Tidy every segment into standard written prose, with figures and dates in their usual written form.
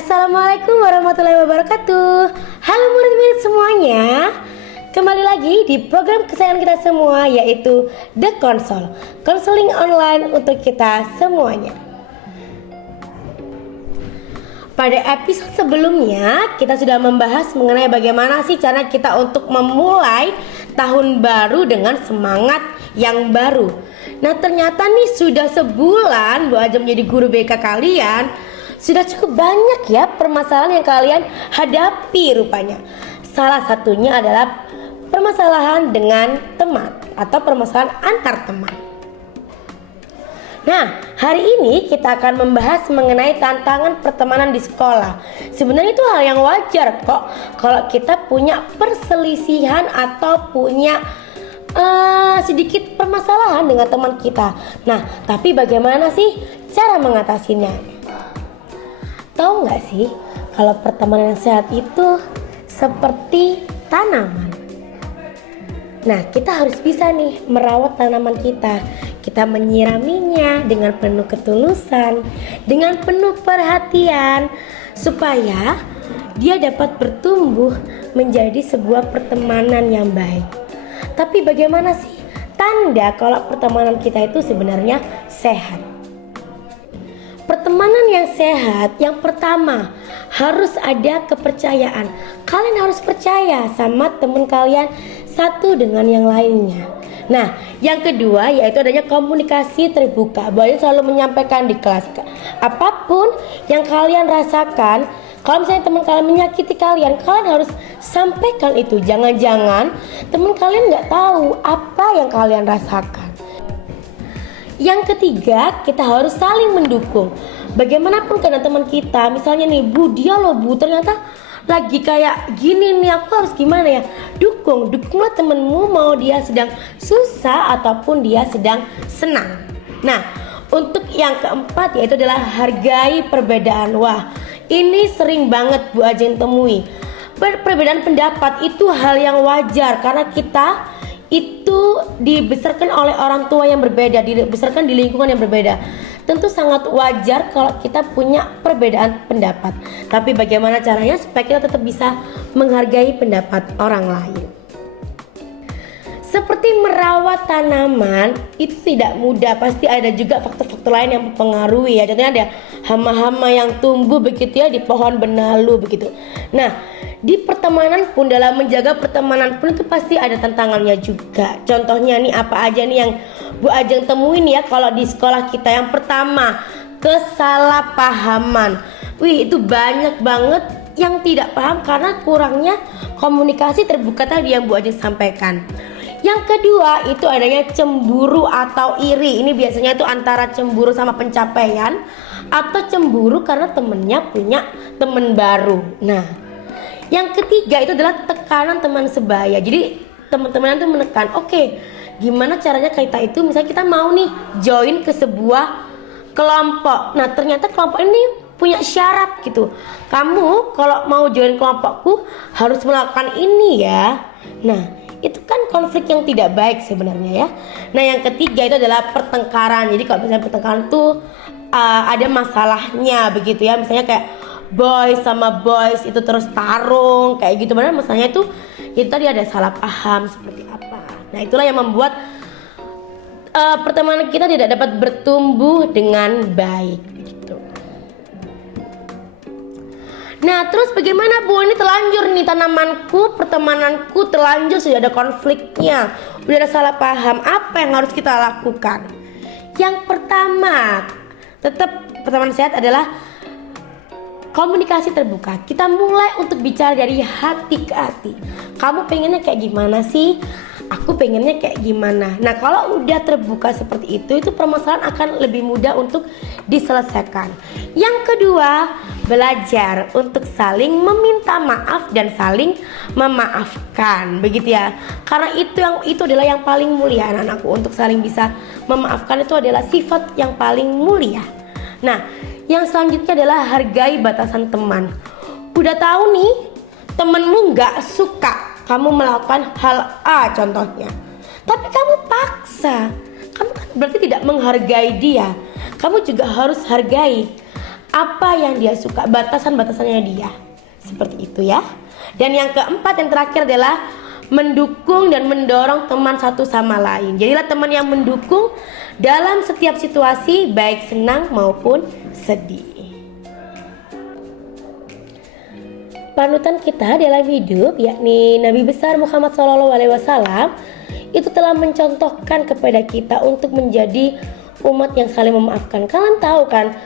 Assalamualaikum warahmatullahi wabarakatuh. Halo murid-murid semuanya, kembali lagi di program kesayangan kita semua, yaitu The Console, konseling online untuk kita semuanya. Pada episode sebelumnya kita sudah membahas mengenai bagaimana sih cara kita untuk memulai tahun baru dengan semangat yang baru. Nah, ternyata nih sudah sebulan Bu Ajeng menjadi guru BK kalian, sudah cukup banyak ya permasalahan yang kalian hadapi rupanya. Salah satunya adalah permasalahan dengan teman atau permasalahan antar teman. Nah, hari ini kita akan membahas mengenai tantangan pertemanan di sekolah. Sebenarnya itu hal yang wajar kok kalau kita punya perselisihan atau punya sedikit permasalahan dengan teman kita. Nah, tapi bagaimana sih cara mengatasinya? Tahu nggak sih kalau pertemanan yang sehat itu seperti tanaman. Nah, kita harus bisa nih merawat tanaman kita. Kita menyiraminya dengan penuh ketulusan, dengan penuh perhatian, supaya dia dapat bertumbuh menjadi sebuah pertemanan yang baik. Tapi bagaimana sih tanda kalau pertemanan kita itu sebenarnya sehat? Pertemanan yang sehat, yang pertama harus ada kepercayaan. Kalian harus percaya sama teman kalian satu dengan yang lainnya. Nah, yang kedua yaitu adanya komunikasi terbuka. Bahwa selalu menyampaikan di kelas apapun yang kalian rasakan. Kalau misalnya teman kalian menyakiti kalian, kalian harus sampaikan itu. Jangan-jangan teman kalian nggak tahu apa yang kalian rasakan. Yang ketiga, kita harus saling mendukung. Bagaimanapun karena teman kita, misalnya nih, Bu, dia loh Bu, ternyata lagi kayak gini nih, aku harus gimana ya? Dukunglah temenmu mau dia sedang susah ataupun dia sedang senang. Nah, untuk yang keempat yaitu adalah hargai perbedaan. Wah, ini sering banget Bu Ajeng temui. Perbedaan pendapat itu hal yang wajar karena kita itu dibesarkan oleh orang tua yang berbeda, dibesarkan di lingkungan yang berbeda. Tentu sangat wajar kalau kita punya perbedaan pendapat. Tapi bagaimana caranya supaya kita tetap bisa menghargai pendapat orang lain? Seperti merawat tanaman itu tidak mudah, pasti ada juga faktor-faktor lain yang mempengaruhi ya. Contohnya ada hama-hama yang tumbuh begitu ya di pohon benalu begitu. Nah, di pertemanan pun, dalam menjaga pertemanan pun itu pasti ada tantangannya juga. Contohnya nih apa aja nih yang Bu Ajeng temuin ya kalau di sekolah kita. Yang pertama, kesalahpahaman. Wih, itu banyak banget yang tidak paham karena kurangnya komunikasi terbuka tadi yang Bu Ajeng sampaikan. Yang kedua itu adanya cemburu atau iri. Ini biasanya itu antara cemburu sama pencapaian atau cemburu karena temennya punya temen baru. Nah, yang ketiga itu adalah tekanan teman sebaya. Jadi teman-teman itu menekan, oke, gimana caranya kita itu, misalnya kita mau nih join ke sebuah kelompok. Nah, ternyata kelompok ini punya syarat gitu. Kamu kalau mau join kelompokku harus melakukan ini ya. Nah, itu kan konflik yang tidak baik sebenarnya ya. Nah, yang ketiga itu adalah pertengkaran. Jadi kalau misalnya pertengkaran tuh ada masalahnya begitu ya. Misalnya kayak boys sama boys itu terus tarung kayak gitu. Padahal masalahnya itu tadi ada salah paham seperti apa. Nah, itulah yang membuat pertemanan kita tidak dapat bertumbuh dengan baik gitu. Nah, terus bagaimana Bu? Ini terlanjur nih tanamanku, pertemananku terlanjur sudah ada konfliknya, sudah ada salah paham. Apa yang harus kita lakukan? Yang pertama, tetap pertemanan sehat adalah komunikasi terbuka. Kita mulai untuk bicara dari hati ke hati. Kamu pengennya kayak gimana sih? Aku pengennya kayak gimana. Nah, kalau udah terbuka seperti itu permasalahan akan lebih mudah untuk diselesaikan. Yang kedua, belajar untuk saling meminta maaf dan saling memaafkan, begitu ya. Karena itu adalah yang paling mulia anak-anakku. Untuk saling bisa memaafkan itu adalah sifat yang paling mulia. Nah, yang selanjutnya adalah hargai batasan teman. Udah tahu nih, temenmu gak suka kamu melakukan hal A contohnya, tapi kamu paksa, kamu kan berarti tidak menghargai dia. Kamu juga harus hargai. apa yang dia suka, batasan-batasannya dia. Seperti itu ya. Dan yang keempat, yang terakhir adalah mendukung dan mendorong teman satu sama lain. Jadilah teman yang mendukung dalam setiap situasi, baik senang maupun sedih. Panutan kita dalam hidup, yakni Nabi besar Muhammad SAW, itu telah mencontohkan kepada kita untuk menjadi umat yang saling memaafkan. Kalian tahu kan,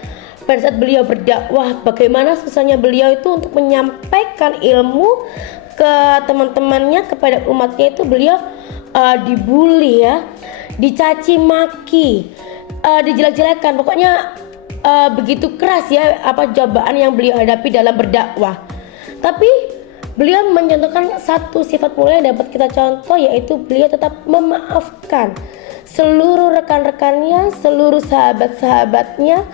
pada saat beliau berdakwah, bagaimana susahnya beliau itu untuk menyampaikan ilmu ke teman-temannya, kepada umatnya itu beliau dibully ya, dicaci maki, dijelek-jelekan, pokoknya begitu keras ya apa cobaan yang beliau hadapi dalam berdakwah. Tapi beliau mencontohkan satu sifat mulia yang dapat kita contoh, yaitu beliau tetap memaafkan seluruh rekan-rekannya, seluruh sahabat-sahabatnya,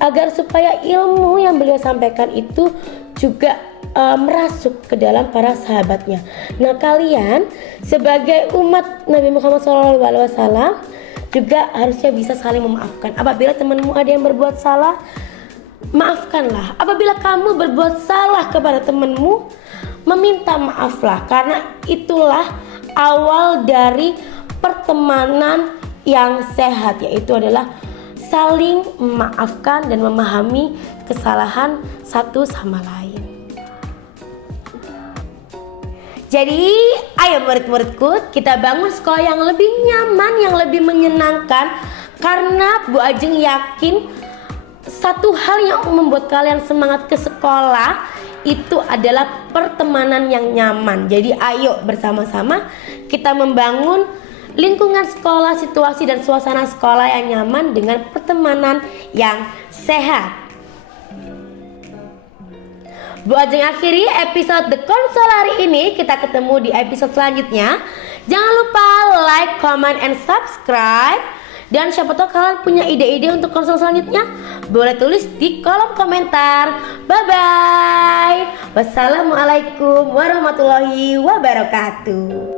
agar supaya ilmu yang beliau sampaikan itu juga merasuk ke dalam para sahabatnya. Nah, kalian sebagai umat Nabi Muhammad SAW juga harusnya bisa saling memaafkan. Apabila temanmu ada yang berbuat salah, maafkanlah. Apabila kamu berbuat salah kepada temanmu, meminta maaflah, karena itulah awal dari pertemanan yang sehat, yaitu adalah saling memaafkan dan memahami kesalahan satu sama lain. Jadi, ayo murid-muridku, kita bangun sekolah yang lebih nyaman, yang lebih menyenangkan, karena Bu Ajeng yakin satu hal yang membuat kalian semangat ke sekolah itu adalah pertemanan yang nyaman. Jadi ayo bersama-sama kita membangun lingkungan sekolah, situasi dan suasana sekolah yang nyaman dengan pertemanan yang sehat. Bu Ajeng akhiri episode The Konsol hari ini. Kita ketemu di episode selanjutnya. Jangan lupa like, comment, and subscribe. Dan siapa tahu kalian punya ide-ide untuk konsol selanjutnya, boleh tulis di kolom komentar. Bye bye. Wassalamualaikum warahmatullahi wabarakatuh.